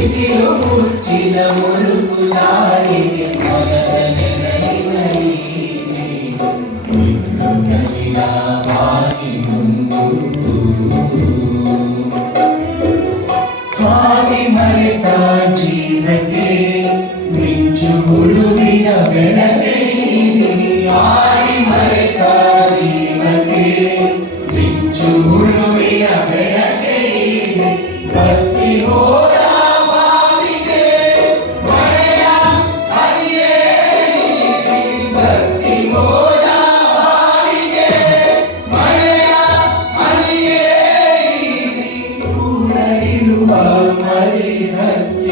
ಬಿಸಿಲು ಮುಚ್ಚಿದ ಮುಳುಗು ದಾರಿಗೆ ಮೊದಲ ನೆರಳಿನಲ್ಲಿ ಹಾದಿ ಮರೆತ ಜೀವಕ್ಕೆ ಮಿಂಚು ಹುಳುವಿನ ಬೆಳಕೆ ಹಾದಿ ಮರೆತ ಜೀವಕ್ಕೆ ಮಿಂಚು ಹುಳುವಿನ ಬೆಳಕೆ ಭಕ್ತಿ ಹೋದ ಬಾವಿಗೆ ಮಳೆಯ ಹನಿಯೇ ಭಕ್ತಿ ಹೋದ ಬಾವಿಗೆ ಮಳೆಯ ಹನಿಯೇ ಕೂಡಲಿರುವ ಮರಿಹತ್ಯೆ